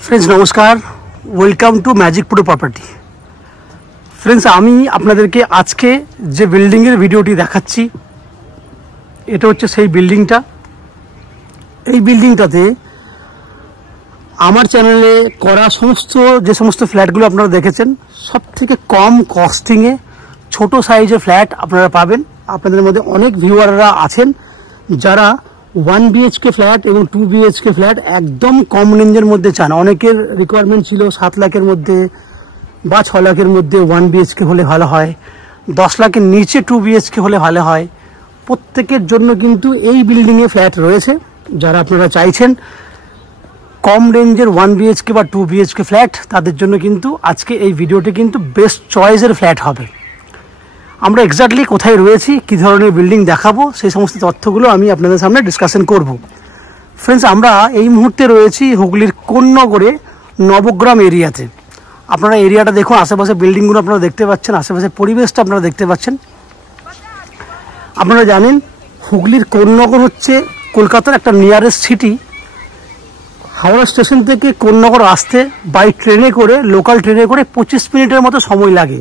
Friends नमस्कार welcome to magic pro property. Friends আমি আপনাদেরকে আজকে যে বিল্ডিং এর ভিডিওটি দেখাচ্ছি এটা হচ্ছে সেই বিল্ডিংটা। এই বিল্ডিংটাতে আমার চ্যানেলে করা যে সমস্ত ফ্ল্যাটগুলো আপনারা দেখেছেন সবথেকে কম কস্টিং এ ছোট সাইজের ফ্ল্যাট আপনারা পাবেন। আপনাদের মধ্যে অনেক ভিউয়াররা আছেন যারা 1 BHK ফ্ল্যাট এবং 2 BHK ফ্ল্যাট একদম কম রেঞ্জের মধ্যে চান। অনেকের রিকোয়ারমেন্ট ছিল 7 লাখের মধ্যে বা 6 লাখের মধ্যে 1 BHK হলে ভালো হয়, 10 লাখের নিচে 2 BHK হলে ভালো হয়। প্রত্যেকের জন্য কিন্তু এই বিল্ডিংয়ে ফ্ল্যাট রয়েছে। যারা আপনারা চাইছেন কম রেঞ্জের 1 BHK বা 2 BHK ফ্ল্যাট তাদের জন্য কিন্তু আজকে এই ভিডিওটি কিন্তু বেস্ট চয়েসের ফ্ল্যাট হবে। আমরা এক্স্যাক্টলি কোথায় রয়েছি, কী ধরনের বিল্ডিং দেখাবো, সেই সমস্ত তথ্যগুলো আমি আপনাদের সামনে ডিসকাশন করব। ফ্রেন্ডস আমরা এই মুহূর্তে রয়েছি হুগলির কোন্নগরে নবগ্রাম এরিয়াতে। আপনারা এরিয়াটা দেখুন, আশেপাশে বিল্ডিংগুলো আপনারা দেখতে পাচ্ছেন, আশেপাশে পরিবেশটা আপনারা দেখতে পাচ্ছেন। আপনারা জানেন হুগলির কোন্নগর হচ্ছে কলকাতার একটা নিয়ারেস্ট সিটি। হাওড়া স্টেশন থেকে কোন্নগর আসতে বাই ট্রেনে করে, লোকাল ট্রেনে করে 25 মিনিটের মতো সময় লাগে।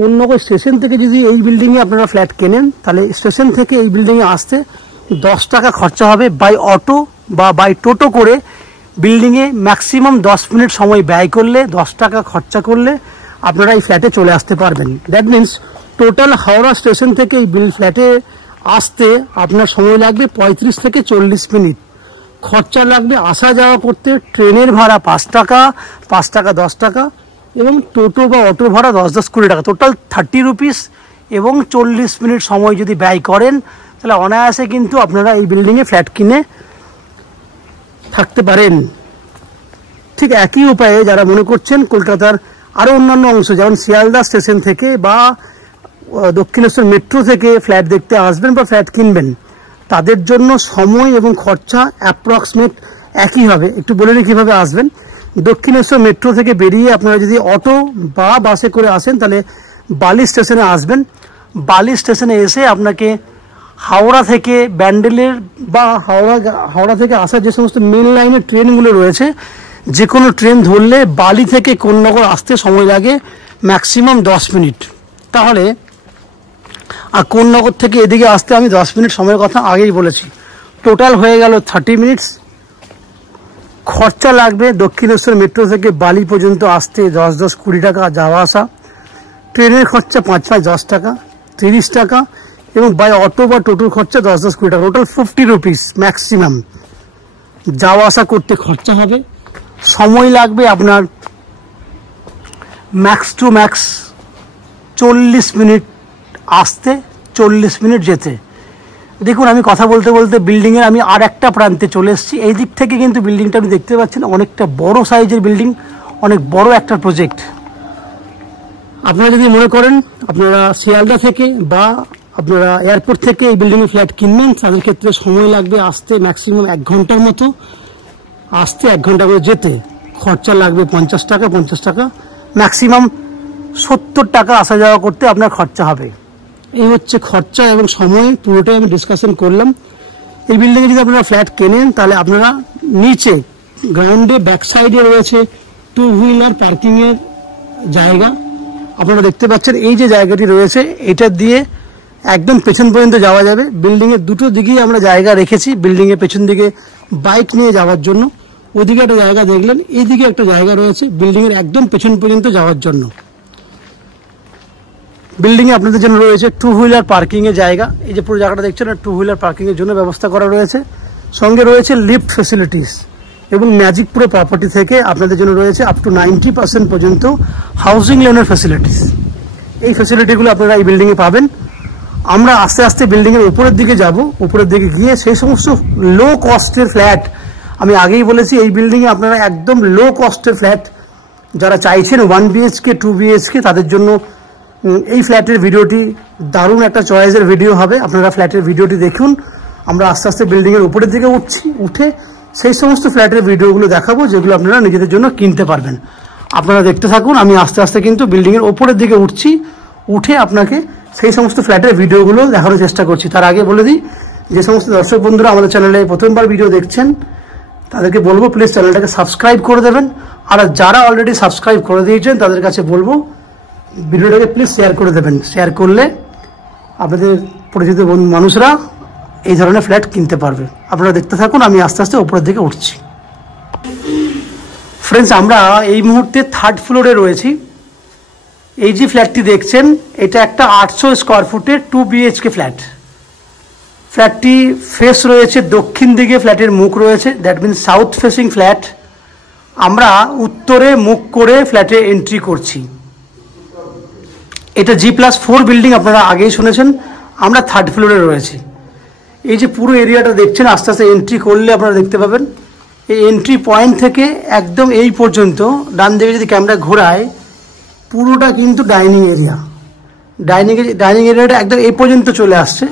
কোন্নগর স্টেশন থেকে যদি এই বিল্ডিংয়ে আপনারা ফ্ল্যাট কেনেন তাহলে স্টেশন থেকে এই বিল্ডিংয়ে আসতে 10 টাকা খরচা হবে। বাই অটো বা বাই টোটো করে বিল্ডিংয়ে ম্যাক্সিমাম 10 মিনিট সময় ব্যয় করলে, 10 টাকা খরচা করলে আপনারা এই ফ্ল্যাটে চলে আসতে পারবেন। That means total Howrah station থেকে এই ফ্ল্যাটে আসতে আপনার সময় লাগবে 35 থেকে 40 মিনিট। খরচা লাগবে আসা যাওয়া করতে ট্রেনের ভাড়া 5 টাকা, 5 টাকা 10 টাকা এবং টোটো বা অটো ভাড়া 10-20 টাকা, টোটাল 30 রুপিস। এবং 40 মিনিট সময় যদি ব্যয় করেন তাহলে অনায়াসে কিন্তু আপনারা এই বিল্ডিংয়ে ফ্ল্যাট কিনে থাকতে পারেন। ঠিক একই উপায়ে যারা মনে করছেন কলকাতার আরও অন্যান্য অংশ যেমন শিয়ালদা স্টেশন থেকে বা দক্ষিণেশ্বর মেট্রো থেকে ফ্ল্যাট দেখতে আসবেন বা ফ্ল্যাট কিনবেন, তাদের জন্য সময় এবং খরচা অ্যাপ্রক্সিমেট একই হবে। একটু বলে নিই কীভাবে আসবেন। দক্ষিণেশ্বর মেট্রো থেকে বেরিয়ে আপনারা যদি অটো বা বাসে করে আসেন তাহলে বালি স্টেশনে আসবেন। বালি স্টেশনে এসে আপনাকে হাওড়া থেকে ব্যান্ডেলের বা হাওড়া থেকে আসা যে সমস্ত মেন লাইনের ট্রেনগুলো রয়েছে যে কোনো ট্রেন ধরলে বালি থেকে কোন্নগর আসতে সময় লাগে ম্যাক্সিমাম 10 মিনিট। তাহলে আর কোন্নগর থেকে এদিকে আসতে আমি 10 মিনিট সময়ের কথা আগেই বলেছি, টোটাল হয়ে গেল 30 মিনিটস। খরচা লাগবে দক্ষিণেশ্বর মেট্রো থেকে বালি পর্যন্ত আসতে 10-20 টাকা যাওয়া আসা, ট্রেনের খরচা 5-10 টাকা 30 টাকা এবং বাই অটো বা টোটোর খরচা 10-20 টাকা, টোটাল 50 রুপিস ম্যাক্সিমাম যাওয়া আসা করতে খরচা হবে। সময় লাগবে আপনার ম্যাক্স টু ম্যাক্স 40 মিনিট আসতে, 40 মিনিট যেতে। দেখুন আমি কথা বলতে বলতে বিল্ডিংয়ের আমি আর একটা প্রান্তে চলে এসেছি। এই দিক থেকে কিন্তু বিল্ডিংটা আপনি দেখতে পাচ্ছেন অনেকটা বড় সাইজের বিল্ডিং, অনেক বড় একটা প্রজেক্ট। আপনারা যদি মনে করেন আপনারা শিয়ালদা থেকে বা আপনারা এয়ারপোর্ট থেকে এই বিল্ডিংয়ে ফ্ল্যাট কিনবেন, তাদের ক্ষেত্রে সময় লাগবে আসতে ম্যাক্সিমাম 1 ঘন্টার মতো, আসতে 1 ঘন্টা করে যেতে খরচা লাগবে 50 টাকা ম্যাক্সিমাম 70 টাকা আসা যাওয়া করতে আপনার খরচা হবে। এই হচ্ছে খরচা এবং সময়, পুরোটাই আমি ডিসকাশন করলাম। এই বিল্ডিংয়ে যদি আপনারা ফ্ল্যাট কেনেন তাহলে আপনারা নিচে গ্রাউন্ডে ব্যাক সাইডে রয়েছে 2 হুইলার পার্কিংয়ের জায়গা। আপনারা দেখতে পাচ্ছেন এই যে জায়গাটি রয়েছে এটা দিয়ে একদম পেছন পর্যন্ত যাওয়া যাবে। বিল্ডিংয়ের দুটো দিকেই আমরা জায়গা রেখেছি বিল্ডিংয়ের পেছন দিকে বাইক নিয়ে যাওয়ার জন্য। ওদিকে একটা জায়গা দেখলেন, এইদিকে একটা জায়গা রয়েছে বিল্ডিংয়ের একদম পেছন পর্যন্ত যাওয়ার জন্য। বিল্ডিংয়ে আপনাদের জন্য রয়েছে 2 হুইলার পার্কিংয়ের জায়গা। এই যে পুরো জায়গাটা দেখছেন 2 হুইলার পার্কিংয়ের জন্য ব্যবস্থা করা রয়েছে। সঙ্গে রয়েছে লিফট ফ্যাসিলিটিস এবং ম্যাজিক প্রো প্রপার্টি থেকে আপনাদের জন্য রয়েছে আপ টু 90% পর্যন্ত হাউজিং লোনের ফ্যাসিলিটিস। এই ফ্যাসিলিটিগুলো আপনারা এই বিল্ডিংয়ে পাবেন। আমরা আস্তে আস্তে বিল্ডিংয়ের উপরের দিকে যাব। উপরের দিকে গিয়ে সেই সমস্ত লো কস্টের ফ্ল্যাট, আমি আগেই বলেছি এই বিল্ডিংয়ে আপনারা একদম লো কস্টের ফ্ল্যাট যারা চাইছেন 1 BHK 2 BHK তাদের জন্য এই ফ্ল্যাটের ভিডিওটি দারুণ একটা চয়েসের ভিডিও হবে। আপনারা ফ্ল্যাটের ভিডিওটি দেখুন। আমরা আস্তে আস্তে বিল্ডিংয়ের উপরের দিকে উঠে সেই সমস্ত ফ্ল্যাটের ভিডিওগুলো দেখাবো যেগুলো আপনারা নিজেদের জন্য কিনতে পারবেন। আপনারা দেখতে থাকুন। আমি আস্তে আস্তে কিন্তু বিল্ডিংয়ের উপরের দিকে উঠে আপনাকে সেই সমস্ত ফ্ল্যাটের ভিডিওগুলো দেখানোর চেষ্টা করছি। তার আগে বলে দিই যে সমস্ত দর্শক বন্ধুরা আমাদের চ্যানেলে প্রথমবার ভিডিও দেখছেন তাদেরকে বলবো প্লিজ চ্যানেলটাকে সাবস্ক্রাইব করে দেবেন। আর যারা অলরেডি সাবস্ক্রাইব করে দিয়েছেন তাদের কাছে বলবো ভিডিওটাকে প্লিজ শেয়ার করে দেবেন। শেয়ার করলে আপনাদের পরিচিত মানুষরা এই ধরনের ফ্ল্যাট কিনতে পারবে। আপনারা দেখতে থাকুন, আমি আস্তে আস্তে উপরের দিকে উঠছি। ফ্রেন্ডস, আমরা এই মুহূর্তে 3rd ফ্লোরে রয়েছি। এই যে ফ্ল্যাটটি দেখছেন এটা একটা 800 স্কোয়ার ফুটের 2 BHK ফ্ল্যাট। ফ্ল্যাটটি ফেস রয়েছে দক্ষিণ দিকে, ফ্ল্যাটের মুখ রয়েছে, that means south facing flat. আমরা উত্তরে মুখ করে ফ্ল্যাটে এন্ট্রি করছি। এটা G+4 বিল্ডিং, আপনারা আগেই শুনেছেন। আমরা 3rd ফ্লোরে রয়েছি। এই যে পুরো এরিয়াটা দেখছেন, আস্তে আস্তে এন্ট্রি করলে আপনারা দেখতে পাবেন এই এন্ট্রি পয়েন্ট থেকে একদম এই পর্যন্ত ডান দিকে যদি ক্যামেরা ঘোরায় পুরোটা কিন্তু ডাইনিং এরিয়া। ডাইনিং এরিয়াটা একদম এই পর্যন্ত চলে আসছে।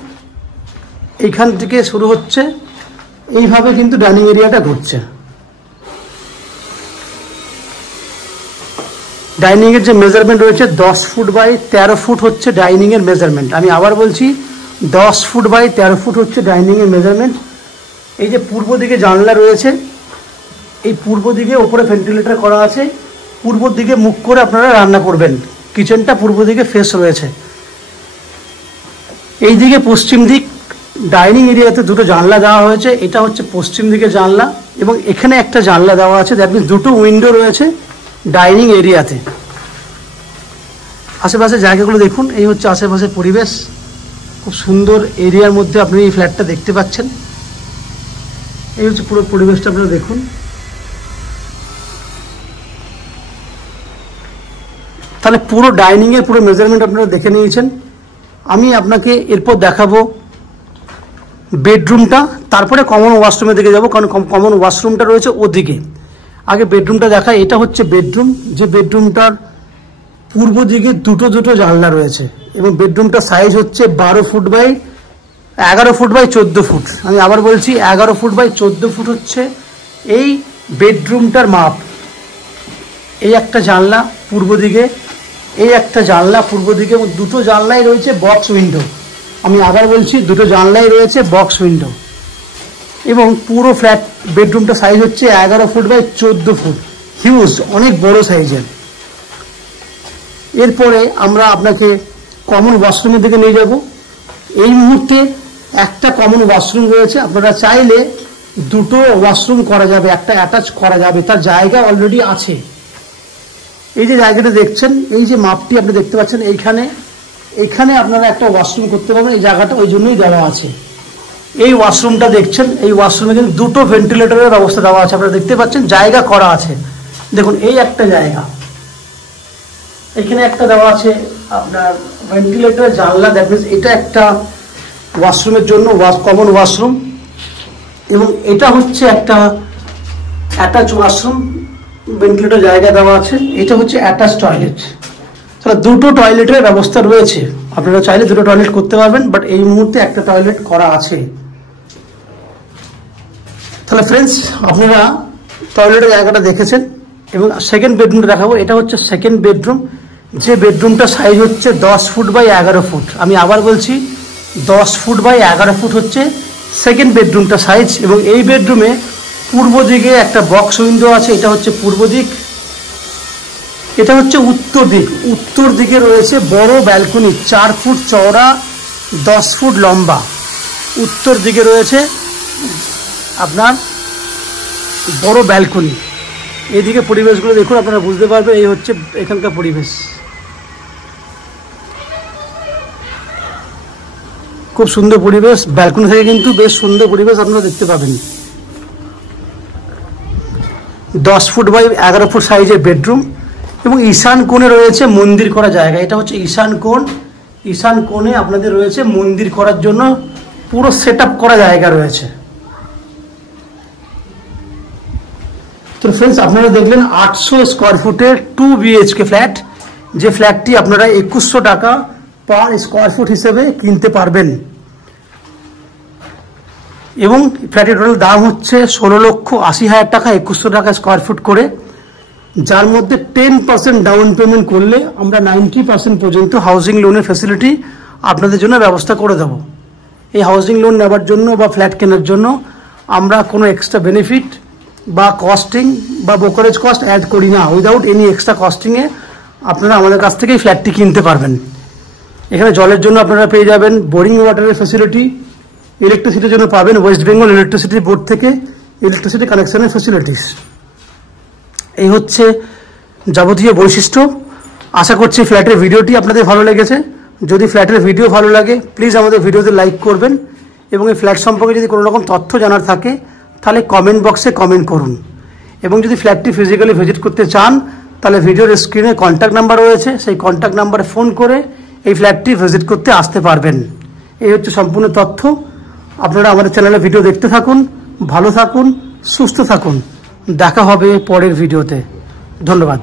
এইখান থেকে শুরু হচ্ছে, এইভাবে কিন্তু ডাইনিং এরিয়াটা ঘুরছে। ডাইনিং এর যে মেজারমেন্ট রয়েছে 10 ফুট বাই 13 ফুট হচ্ছে ডাইনিং এর মেজারমেন্ট। আমি আবার বলছি 10 ফুট বাই 13 ফুট হচ্ছে ডাইনিং এর মেজারমেন্ট। এই যে পূর্ব দিকে জানলা রয়েছে, এই পূর্ব দিকে ওপরে ভেন্টিলেটর করা আছে। পূর্ব দিকে মুখ করে আপনারা রান্না করবেন। কিচেনটা পূর্ব দিকে ফেস রয়েছে। এই দিকে পশ্চিম দিক ডাইনিং এরিয়াতে দুটো জানলা দেওয়া হয়েছে। এটা হচ্ছে পশ্চিম দিকে জানলা এবং এখানে একটা জানলা দেওয়া আছে, দ্যাট মিনস দুটো উইন্ডো রয়েছে ডাইনিং এরিয়াতে। আশেপাশে জায়গাগুলো দেখুন, এই হচ্ছে আশেপাশের পরিবেশ। খুব সুন্দর এরিয়ার মধ্যে আপনি এই ফ্ল্যাটটা দেখতে পাচ্ছেন। এই হচ্ছে পুরো পরিবেশটা, আপনারা দেখুন। তাহলে পুরো ডাইনিং এর পুরো মেজারমেন্ট আপনারা দেখে নিয়েছেন। আমি আপনাকে এরপর দেখাবো বেডরুমটা, তারপরে কমন ওয়াশরুমের দিকে যাব, কারণ কমন ওয়াশরুমটা রয়েছে ওদিকে। আগে বেডরুমটা দেখা। এটা হচ্ছে বেডরুম, যে বেডরুমটার পূর্ব দিকে দুটো জানলা রয়েছে এবং বেডরুমটার সাইজ হচ্ছে 12 foot by 11 foot by 14 foot. আমি আবার বলছি 11 ফুট বাই 14 ফুট হচ্ছে এই বেডরুমটার মাপ। এই একটা জানলা পূর্ব দিকে, এই একটা জানলা পূর্ব দিকে এবং দুটো জানলাই রয়েছে বক্স উইন্ডো। আমি আবার বলছি দুটো জানলাই রয়েছে বক্স উইন্ডো এবং পুরো ফ্ল্যাট বেডরুমটা সাইজ হচ্ছে 11 ফুট বাই 14 ফুট। হিউজ, অনেক বড় সাইজের। এরপরে আমরা আপনাকে কমন ওয়াশরুমের দিকে নিয়ে যাব। এই মুহূর্তে একটা কমন ওয়াশরুম রয়েছে। আপনারা চাইলে দুটো ওয়াশরুম করা যাবে, একটা অ্যাটাচ করা যাবে, তার জায়গা অলরেডি আছে। এই যে জায়গাটা দেখছেন, এই যে মাপটি আপনি দেখতে পাচ্ছেন, এইখানে আপনারা একটা ওয়াশরুম করতে পারবেন। এই জায়গাটা ওই জন্যই দেওয়া আছে। এই ওয়াশরুমটা দেখছেন, এই ওয়াশরুমে কিন্তু দুটো ভেন্টিলেটরের ব্যবস্থা দেওয়া আছে। আপনারা দেখতে পাচ্ছেন জায়গা করা আছে। দেখুন এই একটা জায়গা, এখানে একটা দেওয়া আছে আপনার ভেন্টিলেটরের জানলা। দ্যাট মিনস এটা একটা ওয়াশরুমের জন্য কমন ওয়াশরুম এবং এটা হচ্ছে একটা অ্যাটাচ ওয়াশরুম, ভেন্টিলেটর জায়গা দেওয়া আছে। এটা হচ্ছে অ্যাটাচ টয়লেট। তাহলে দুটো টয়লেটের ব্যবস্থা রয়েছে। আপনারা চাইলে দুটো টয়লেট করতে পারবেন, বাট এই মুহূর্তে একটা টয়লেট করা আছে। তাহলে ফ্রেন্ডস, আপনারা টয়লেটের জায়গাটা দেখেছেন এবং সেকেন্ড বেডরুমটা দেখাবো। এটা হচ্ছে সেকেন্ড বেডরুম, যে বেডরুমটা সাইজ হচ্ছে 10 ফুট বাই 11 ফুট। আমি আবার বলছি 10 ফুট বাই 11 ফুট হচ্ছে সেকেন্ড বেডরুমটা সাইজ এবং এই বেডরুমে পূর্ব দিকে একটা বক্স উইন্ডো আছে। এটা হচ্ছে পূর্ব দিক, এটা হচ্ছে উত্তর দিক। উত্তর দিকে রয়েছে বড় ব্যালকনি, 4 ফুট চওড়া, 10 ফুট লম্বা। উত্তর দিকে রয়েছে আপনার বড় ব্যালকনি। এদিকে পরিবেশগুলো দেখুন, আপনারা বুঝতে পারবেন এই হচ্ছে এখানকার পরিবেশ। খুব সুন্দর পরিবেশ। ব্যালকনি থেকে কিন্তু বেশ সুন্দর পরিবেশ আপনারা দেখতে পাবেন। 10 ফুট বাই 11 ফুট সাইজের বেডরুম এবং ঈশান কোণে রয়েছে মন্দির করা জায়গা। এটা হচ্ছে ঈশান কোণ। ঈশান কোণে আপনাদের রয়েছে মন্দির করার জন্য পুরো সেট আপ করা জায়গা রয়েছে। তো ফ্রেন্ডস, আপনারা দেখলেন 800 স্কোয়ার ফুটের 2 BHK ফ্ল্যাট, যে ফ্ল্যাটটি আপনারা 2100 টাকা পার স্কোয়ার ফুট হিসেবে কিনতে পারবেন এবং ফ্ল্যাটের টোটাল দাম হচ্ছে 16,80,000 টাকা, 2100 টাকা স্কোয়ার ফুট করে, যার মধ্যে 10% ডাউন পেমেন্ট করলে আমরা 90% পর্যন্ত হাউজিং লোনের ফ্যাসিলিটি আপনাদের জন্য ব্যবস্থা করে দেব। এই হাউজিং লোন নেওয়ার জন্য বা ফ্ল্যাট কেনার জন্য আমরা কোনো এক্সট্রা বেনিফিট বা কস্টিং বা ব্রোকারেজ কস্ট অ্যাড করি না। উইদাউট এনি এক্সট্রা কস্টিংয়ে আপনারা আমাদের কাছ থেকে এই ফ্ল্যাটটি কিনতে পারবেন। এখানে জলের জন্য আপনারা পেয়ে যাবেন বোরিং ওয়াটারের ফ্যাসিলিটি, ইলেকট্রিসিটির জন্য পাবেন ওয়েস্ট বেঙ্গল ইলেকট্রিসিটি বোর্ড থেকে ইলেকট্রিসিটি কানেকশনের ফ্যাসিলিটিস। এই হচ্ছে যাবতীয় বৈশিষ্ট্য। আশা করছি ফ্ল্যাটের ভিডিওটি আপনাদের ভালো লেগেছে। যদি ফ্ল্যাটের ভিডিও ভালো লাগে প্লিজ আমাদের ভিডিওতে লাইক করবেন, এবং এই ফ্ল্যাট সম্পর্কে যদি কোনো রকম তথ্য জানার থাকে তাহলে কমেন্ট বক্সে কমেন্ট করুন। এবং যদি ফ্ল্যাটটি ফিজিক্যালি ভিজিট করতে চান তাহলে ভিডিওর স্ক্রিনে কন্ট্যাক্ট নাম্বার রয়েছে, সেই কন্ট্যাক্ট নাম্বারে ফোন করে এই ফ্ল্যাটটি ভিজিট করতে আসতে পারবেন। এই হচ্ছে সম্পূর্ণ তথ্য। আপনারা আমাদের চ্যানেলে ভিডিও দেখতে থাকুন, ভালো থাকুন, সুস্থ থাকুন। দেখা হবে পরের ভিডিওতে। ধন্যবাদ।